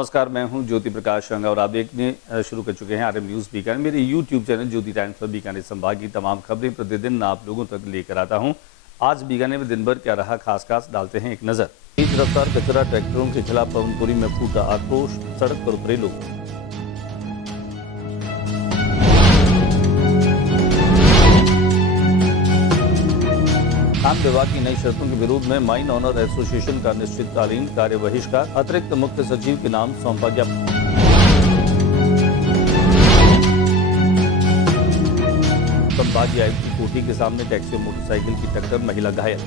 नमस्कार, मैं हूं ज्योति प्रकाश रंगा और आप देखने शुरू कर चुके हैं आरएम न्यूज़ बीकानेर। मेरे यूट्यूब चैनल ज्योति टाइम्स पर बीकानेर संभाग की तमाम खबरें प्रतिदिन आप लोगों तक लेकर आता हूं। आज बीकानेर में दिन भर क्या रहा खास डालते हैं एक नजर। तेज रफ्तार कचरा ट्रैक्टरों के खिलाफ पवनपुरी में फूटा आक्रोश, सड़क पर उतरे लोग। खान विभाग की नई शर्तों के विरोध में माइन ऑनर एसोसिएशन का अनिश्चितकालीन कार्य बहिष्कार, अतिरिक्त मुख्य सचिव के नाम सौंपा ज्ञापन। संभागीय आयुक्त की कोठी के सामने टैक्सी और मोटरसाइकिल की टक्कर, महिला घायल।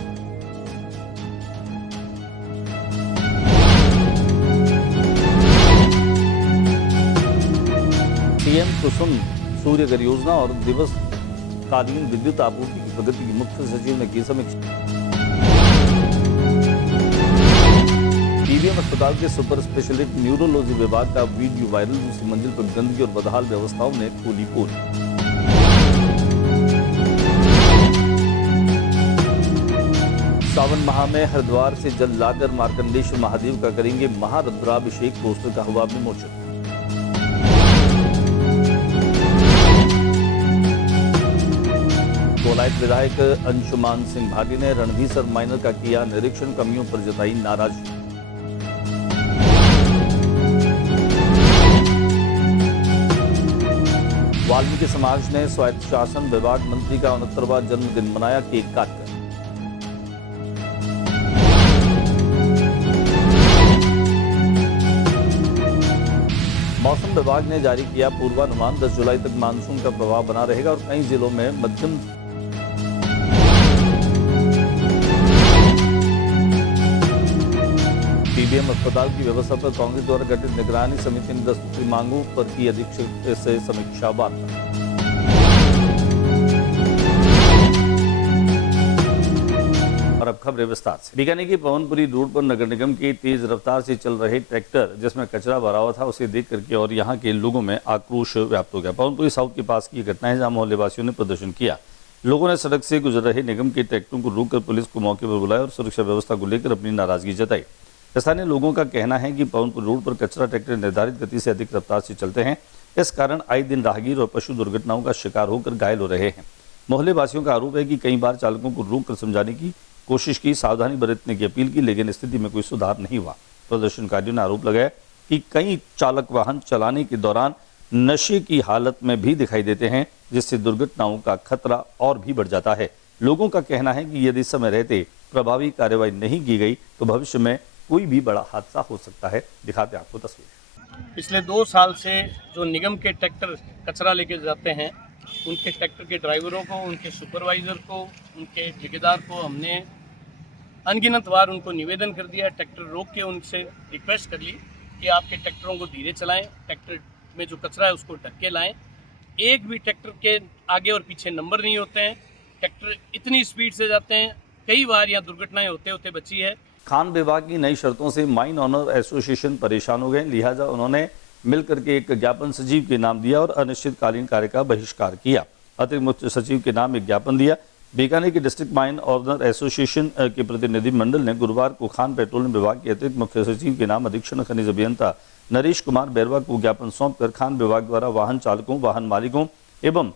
सीएम कुसुम सूर्यघर योजना और दिवस कालीन विद्युत आपूर्ति की प्रगति की मुख्य सचिव ने की समीक्षा। पीबीएम अस्पताल के सुपर स्पेशलिस्ट न्यूरोलॉजी विभाग का वीडियो वायरल, दूसरी मंजिल पर गंदगी और बदहाल व्यवस्थाओं ने खोली पोल। सावन माह में हरिद्वार से जल लाकर मार्कंडेश्वर महादेव का करेंगे महारुद्राभिषेक, पोस्टर का हुआ विमोचन। कोलायत विधायक अंशुमान सिंह भाटी ने रणधीसर माइनर का किया निरीक्षण, कमियों पर जताई नाराजगी। वाल्मीकि समाज ने स्वायत्त शासन विभाग मंत्री का 69वां जन्मदिन मनाया, केक काटकर। मौसम विभाग ने जारी किया पूर्वानुमान, 10 जुलाई तक मानसून का प्रभाव बना रहेगा और कई जिलों में मध्यम पीबीएम अस्पताल की व्यवस्था पर कांग्रेस द्वारा गठित निगरानी समिति ने 10 सूत्री मांगों पर की अधीक्षक से समीक्षा वार्ता। और अब खबरें विस्तार से। बीकानेर की पवनपुरी रोड पर नगर निगम के तेज रफ्तार से चल रहे ट्रैक्टर जिसमें कचरा भरा हुआ था, उसे देख करके और यहाँ के लोगों में आक्रोश व्याप्त हो गया। पवनपुरी साउथ के पास की घटना है जहाँ मोहल्ले वासियों ने प्रदर्शन किया। लोगों ने सड़क से गुजर रहे निगम के ट्रैक्टरों को रोककर पुलिस को मौके पर बुलाया और सुरक्षा व्यवस्था को लेकर अपनी नाराजगी जताई। स्थानीय लोगों का कहना है कि पवनपुर रोड पर कचरा ट्रैक्टर निर्धारित गति से अधिक रफ्तार से चलते हैं। इस कारण आए दिन राहगीर और पशु दुर्घटनाओं का शिकार होकर घायल हो रहे हैं। मोहल्ले वासियों का आरोप है कि कई बार चालकों को रोककर समझाने की कोशिश की, सावधानी बरतने की अपील की, लेकिन स्थिति में कोई सुधार नहीं हुआ। प्रदर्शनकारियों ने आरोप लगाया कि कई चालक वाहन चलाने के दौरान नशे की हालत में भी दिखाई देते हैं, जिससे दुर्घटनाओं का खतरा और भी बढ़ जाता है। लोगों का कहना है कि यदि समय रहते प्रभावी कार्रवाई नहीं की गई तो भविष्य में कोई भी बड़ा हादसा हो सकता है। दिखाते आपको तस्वीर। पिछले 2 साल से जो निगम के ट्रैक्टर कचरा लेके जाते हैं, उनके ट्रैक्टर के ड्राइवरों को, उनके सुपरवाइज़र को, उनके ठेकेदार को हमने अनगिनत बार उनको निवेदन कर दिया। ट्रैक्टर रोक के उनसे रिक्वेस्ट कर ली कि आपके ट्रैक्टरों को धीरे चलाएं, ट्रैक्टर में जो कचरा है उसको ढक के लाएं। एक भी ट्रैक्टर के आगे और पीछे नंबर नहीं होते हैं, ट्रैक्टर इतनी स्पीड से जाते हैं, कई बार यहाँ दुर्घटनाएँ होते होते बची है। खान विभाग की नई शर्तों से माइन ऑनर एसोसिएशन परेशान हो गए, लिहाजा उन्होंने मिलकर के एक ज्ञापन सचिव के नाम दिया और अनिश्चितकालीन कार्य का बहिष्कार किया। अतिरिक्त मुख्य सचिव के नाम एक ज्ञापन दिया। बीकानेर के डिस्ट्रिक्ट माइन ऑनर एसोसिएशन के प्रतिनिधि मंडल ने गुरुवार को खान पेट्रोलियम विभाग के अतिरिक्त मुख्य सचिव के नाम अधीक्षण खनिज अभियंता नरेश कुमार बैरवा को ज्ञापन सौंपकर खान विभाग द्वारा वाहन चालकों, वाहन मालिकों एवं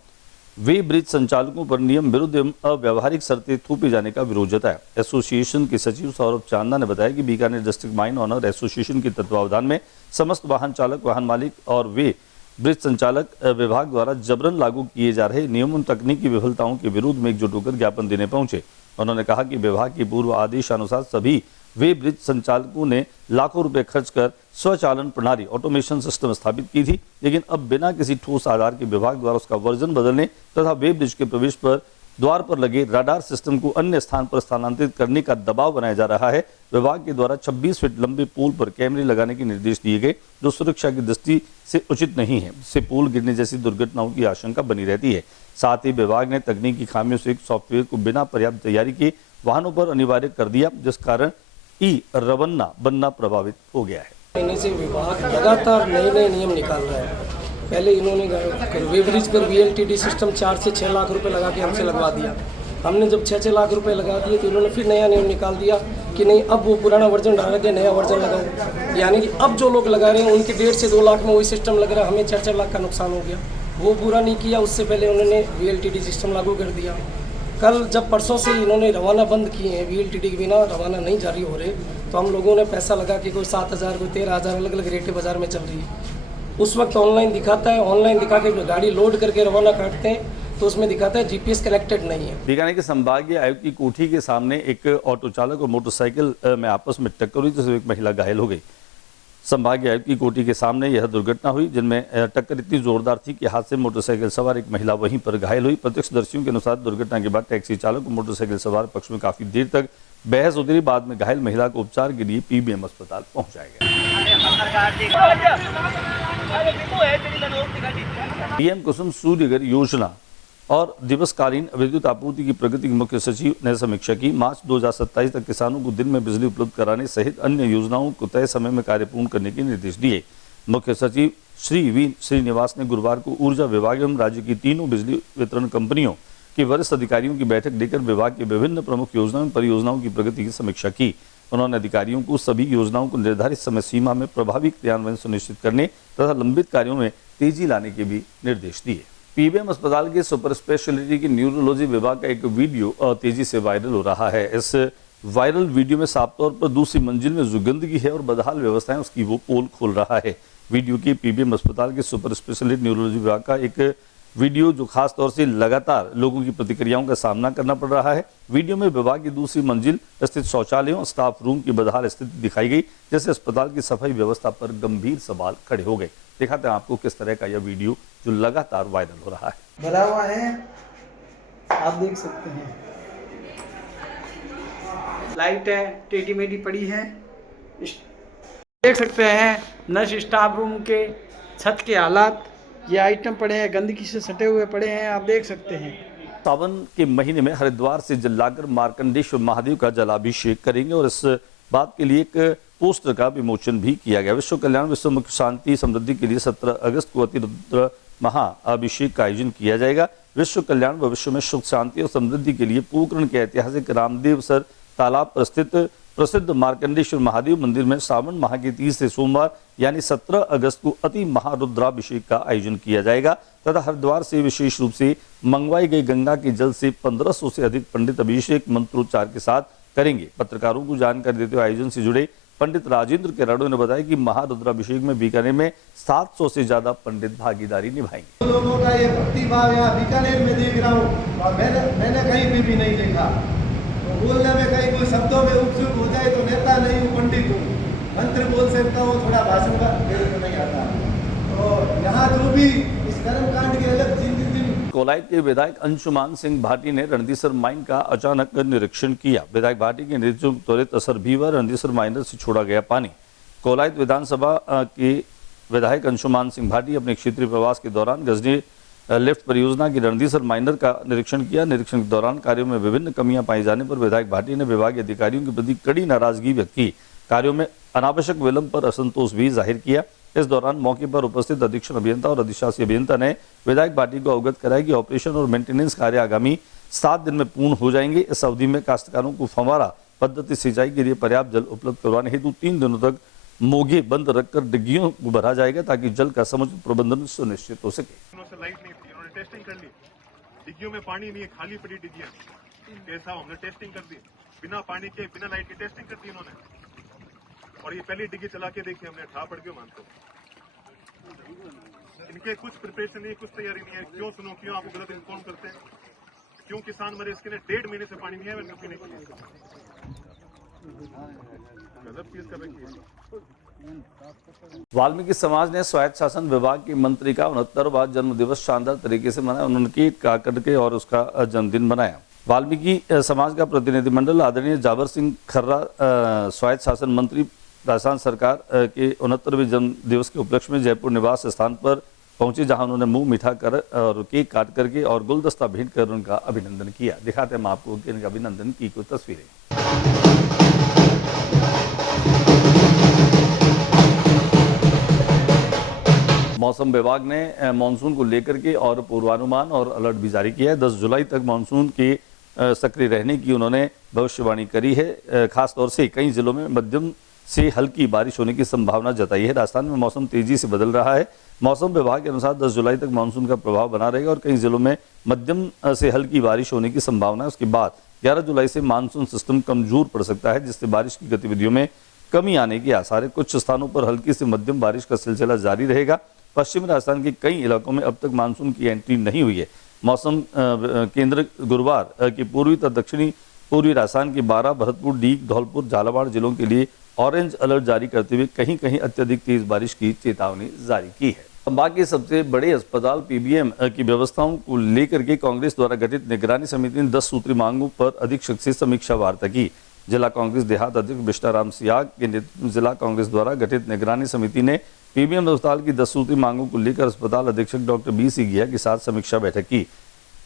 वे ब्रिज संचालकों पर नियम विरुद्ध एवं अव्यवहारिक शर्तें थोपे जाने का विरोध जताया। एसोसिएशन के सचिव सौरभ चांदा ने बताया कि Bikaner district mine owner association के तत्वावधान में समस्त वाहन चालक, वाहन मालिक और वे ब्रिज संचालक विभाग द्वारा जबरन लागू किए जा रहे नियमों तकनीकी विफलताओं के विरोध में एकजुट होकर ज्ञापन देने पहुंचे। उन्होंने कहा कि विभाग के पूर्व आदेश अनुसार सभी वे ब्रिज संचालकों ने लाखों रुपए खर्च कर स्वचालन प्रणाली ऑटोमेशन सिस्टम स्थापित की थी, लेकिन अब बिना किसी ठोस आधार के विभाग द्वारा उसका वर्जन बदलने तथा वे ब्रिज के प्रवेश पर द्वार पर लगे रडार सिस्टम को अन्य स्थान पर स्थानांतरित करने का दबाव बनाया जा रहा है। विभाग के द्वारा 26 फीट लंबे पोल पर कैमरे लगाने के निर्देश दिए गए, जो सुरक्षा की दृष्टि से उचित नहीं है, जिससे पोल गिरने जैसी दुर्घटनाओं की आशंका बनी रहती है। साथ ही विभाग ने तकनीकी खामियों से एक सॉफ्टवेयर को बिना पर्याप्त तैयारी के वाहनों पर अनिवार्य कर दिया, जिस कारण रवन्ना बनना प्रभावित हो गया है। महीने से विभाग लगातार नए नियम निकाल रहा है। पहले इन्होंने वे ब्रिज पर VLTD सिस्टम 4 से 6 लाख रुपए लगा के हमसे लगवा दिया। हमने जब 6-6 लाख रुपए लगा दिए तो इन्होंने फिर नया नियम निकाल दिया कि नहीं, अब वो पुराना वर्जन डाल के नया वर्जन लगाओ। यानी कि अब जो लोग लगा रहे हैं उनके 1.5 से 2 लाख में वही सिस्टम लग रहा है, हमें 4-4 लाख का नुकसान हो गया। वो पूरा नहीं किया, उससे पहले उन्होंने VLTD सिस्टम लागू कर दिया। कल जब परसों से इन्होंने रवाना बंद किए हैं, VLTD के बिना रवाना नहीं जारी हो रहे, तो हम लोगों ने पैसा लगा के कोई 7,000 कोई 13,000 अलग अलग रेटें बाज़ार में चल रही है। उस वक्त ऑनलाइन दिखाता है, ऑनलाइन दिखा के गाड़ी लोड करके रवाना काटते हैं तो उसमें दिखाता है GPS कनेक्टेड नहीं है। बीकानेर के संभागीय आयुक्त की कोठी के सामने एक ऑटो चालक और मोटरसाइकिल में आपस में टक्कर हुई जिसमें एक महिला घायल हो गई। संभागीय आयुक्त की कोठी के सामने यह दुर्घटना हुई जिनमें टक्कर इतनी जोरदार थी कि हादसे में मोटरसाइकिल सवार एक महिला वहीं पर घायल हुई। प्रत्यक्षदर्शियों के अनुसार दुर्घटना के बाद टैक्सी चालक और मोटरसाइकिल सवार पक्ष में काफी देर तक बहस होती रही। बाद में घायल महिला को उपचार के लिए PBM अस्पताल पहुंचाया गया। PM कुसुम सूर्यघर योजना और दिवसकालीन विद्युत आपूर्ति की प्रगति की मुख्य सचिव ने समीक्षा की। मार्च 2027 तक किसानों को दिन में बिजली उपलब्ध कराने सहित अन्य योजनाओं को तय समय में कार्य पूर्ण करने के निर्देश दिए। मुख्य सचिव श्री V श्रीनिवास ने गुरुवार को ऊर्जा विभाग एवं राज्य की तीनों बिजली वितरण कंपनियों के वरिष्ठ अधिकारियों की बैठक लेकर विभाग के विभिन्न प्रमुख योजनाओं एवं परियोजनाओं की प्रगति की समीक्षा की। उन्होंने अधिकारियों को सभी योजनाओं को निर्धारित समय सीमा में प्रभावी क्रियान्वयन सुनिश्चित करने तथा लंबित कार्यों में तेजी लाने के भी निर्देश दिए। PBM अस्पताल के सुपर स्पेशलिटी की न्यूरोलॉजी विभाग का एक वीडियो तेजी से वायरल हो रहा है। इस वायरल वीडियो में साफ तौर पर दूसरी मंजिल में जो गंदगी है और बदहाल व्यवस्थाएं उसकी वो पोल खोल रहा है। वीडियो की PBM अस्पताल के सुपर स्पेशलिटी न्यूरोलॉजी विभाग का एक वीडियो जो खास तौर से लगातार लोगों की प्रतिक्रियाओं का सामना करना पड़ रहा है। वीडियो में विभाग की दूसरी मंजिल स्थित शौचालयों स्टाफ रूम की बदहाल स्थिति दिखाई गई, जैसे अस्पताल की सफाई व्यवस्था पर गंभीर सवाल खड़े हो गए। दिखाते हैं आपको किस तरह का यह वीडियो जो लगातार वायरल हो रहा है। भरा हुआ है, आप देख सकते हैं। लाइट है, टेढ़ी मेढ़ी पड़ी है, देख सकते हैं। नर्स स्टाफ रूम के छत के हालात, ये आइटम पड़े हैं, गंदगी से सटे हुए पड़े हैं, आप देख सकते हैं। सावन के महीने में हरिद्वार से जल लाकर मार्कंडेश्वर महादेव का जलाभिषेक करेंगे और इस बात के लिए एक पोस्टर का विमोचन भी किया गया। विश्व कल्याण विश्व मुख्य शांति समृद्धि के लिए 17 अगस्त को अतिरुद्र महाअभिषेक का आयोजन किया जाएगा। विश्व कल्याण व विश्व में सुख शांति और समृद्धि के लिए पोखरण के ऐतिहासिक रामदेवसर तालाब पर स्थित प्रसिद्ध मार्कंडेश्वर महादेव मंदिर में श्रावण माह के 30 सोमवार यानी 17 अगस्त को अति महारुद्राभिषेक का आयोजन किया जाएगा तथा हरिद्वार से विशेष रूप से मंगवाई गई गंगा के जल से 1500 से अधिक पंडित अभिषेक मंत्रोच्चार के साथ करेंगे। पत्रकारों को जानकारी देते हुए आयोजन से जुड़े पंडित राजेंद्र केराडो ने बताया कि महारुद्राभिषेक में बीकानेर में 700 से ज्यादा पंडित भागीदारी निभाएंगे। लोगों का ये भक्ति भाव यहाँ बीकानेर में देख रहा हूँ और मैंने कहीं भी नहीं देखा। तो बोलने में कहीं कोई शब्दों में उपयुक्त हो जाए तो नेता नहीं हूँ, पंडित हूँ, मंत्र बोल सकता हूँ, थोड़ा भाषण का मेरे को नहीं आता। तो यहाँ जो भी इस कर्मकांड के अलग जिन कोलायत के विधायक अंशुमान सिंह भाटी ने रणधीसर माइन का अचानक निरीक्षण किया। विधायक भाटी के नेतृत्व में त्वरित असर भी हुआ, रणधीसर माइनर से छोड़ा गया पानी। कोलायत विधानसभा के विधायक अंशुमान सिंह भाटी अपने क्षेत्रीय प्रवास के दौरान गजनी लिफ्ट परियोजना की रणधीसर माइनर का निरीक्षण किया। निरीक्षण के दौरान कार्यों में विभिन्न कमियां पाए जाने पर विधायक भाटी ने विभागीय अधिकारियों के प्रति कड़ी नाराजगी व्यक्त की। कार्यों में अनावश्यक विलंब पर असंतोष भी जाहिर किया। इस दौरान मौके पर उपस्थित अधीक्षण अभियंता और अधिशासी अभियंता ने विधायक भाटी को अवगत कराया कि ऑपरेशन और मेंटेनेंस कार्य आगामी 7 दिन में पूर्ण हो जाएंगे। इस अवधि में काश्तकारों को फव्वारा पद्धति सिंचाई के लिए पर्याप्त जल उपलब्ध करवाने हेतु 3 दिनों तक मोगे बंद रखकर डिग्गियों को भरा जाएगा ताकि जल का समुचित प्रबंधन सुनिश्चित हो सके। लाइट नहीं थी, उन्होंने टेस्टिंग कर ली, डिग्गियों में पानी नहीं है, खाली पड़ी डिग्गियां। कैसा हमने टेस्टिंग कर दी, बिना पानी के बिना लाइट की टेस्टिंग कर दी उन्होंने। और ये पहली डिग्गी चला के देखी हमने, ठा पड़ गए मानते। इनके कुछ प्रिपरेशन नहीं है, कुछ तैयारी नहीं है। क्यों सुनो, क्यों आपको गलत इन्फॉर्म करते हैं, क्यों किसान मरे इसके लिए 1.5 महीने से पानी नहीं है पीने के लिए। गलत चीज कर रही है। वाल्मीकि समाज ने स्वायत्त शासन विभाग के मंत्री का 69वां जन्म दिवस शानदार तरीके से मनाया। उन्होंने केक काट के और उसका जन्मदिन मनाया। वाल्मीकि समाज का प्रतिनिधिमंडल आदरणीय जाबर सिंह खर्रा स्वायत्त शासन मंत्री राजस्थान सरकार के 69वें जन्म दिवस के उपलक्ष्य में जयपुर निवास स्थान पर पहुंचे, जहां उन्होंने मुंह मीठा कर और केक काट करके और गुलदस्ता भेंट कर उनका अभिनंदन किया। दिखाते हैं हम आपको इनका अभिनंदन की कुछ तस्वीरें। मौसम विभाग ने मानसून को लेकर के और पूर्वानुमान और अलर्ट भी जारी किया है। 10 जुलाई तक मानसून के सक्रिय रहने की उन्होंने भविष्यवाणी करी है। खासतौर से कई जिलों में मध्यम से हल्की बारिश होने की संभावना जताई है। राजस्थान में मौसम तेजी से बदल रहा है। मौसम विभाग के अनुसार 10 जुलाई तक मानसून का प्रभाव बना रहेगा और कई जिलों में मध्यम से हल्की बारिश होने की संभावना है। उसके बाद 11 जुलाई से मानसून सिस्टम कमजोर पड़ सकता है, जिससे बारिश की गतिविधियों में कमी आने के आसार है। कुछ स्थानों पर हल्की से मध्यम बारिश का सिलसिला जारी रहेगा। पश्चिमी राजस्थान के कई इलाकों में अब तक मानसून की एंट्री नहीं हुई है। मौसम केंद्र गुरुवार की पूर्वी तथा दक्षिणी पूर्वी राजस्थान के 12, भरतपुर, डीग, धौलपुर, झालावाड़ जिलों के लिए ऑरेंज अलर्ट जारी करते हुए कहीं कहीं अत्यधिक तेज बारिश की चेतावनी जारी की है। चंबा के सबसे बड़े अस्पताल पीबीएम की व्यवस्थाओं को लेकर के कांग्रेस द्वारा गठित निगरानी समिति ने 10 सूत्री मांगों पर अधीक्षक से समीक्षा वार्ता की। जिला कांग्रेस देहात अध्यक्ष बिष्टाराम सियाग के नेतृत्व में जिला कांग्रेस द्वारा गठित निगरानी समिति ने पीबीएम अस्पताल की 10 सूत्री मांगों को लेकर अस्पताल अधीक्षक डॉक्टर बी.सी. गिया के साथ समीक्षा बैठक की।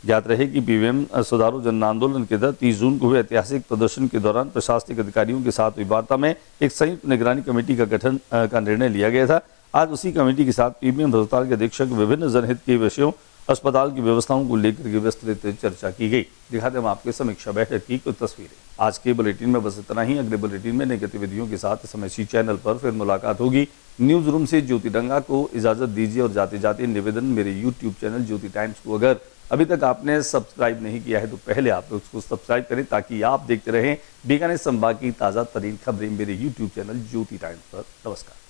ज्ञात रहे कि पीबीएम सुधारो जन आंदोलन के तहत 30 जून को हुए ऐतिहासिक प्रदर्शन के दौरान प्रशासनिक अधिकारियों के साथ हुई वार्ता में एक संयुक्त निगरानी कमेटी का गठन का निर्णय लिया गया था। आज उसी कमेटी के साथ पीबीएम अस्पताल के अधीक्षक विभिन्न जनहित के विषयों, अस्पताल की व्यवस्थाओं को लेकर के विस्तृत चर्चा की गई। दिखाते हम आपके समीक्षा बैठक की कुछ तस्वीरें। आज के बुलेटिन में बस इतना ही। अगले बुलेटिन में नई गतिविधियों के साथ समय इसी चैनल पर फिर मुलाकात होगी। न्यूज रूम से ज्योति डंगा को इजाजत दीजिए और जाते जाते निवेदन, मेरे यूट्यूब चैनल ज्योति टाइम्स को अगर अभी तक आपने सब्सक्राइब नहीं किया है तो पहले आप उसको सब्सक्राइब करें, ताकि आप देखते रहें बीकानेर संभाग की ताज़ा तरीन खबरें मेरे यूट्यूब चैनल ज्योति टाइम्स पर। नमस्कार।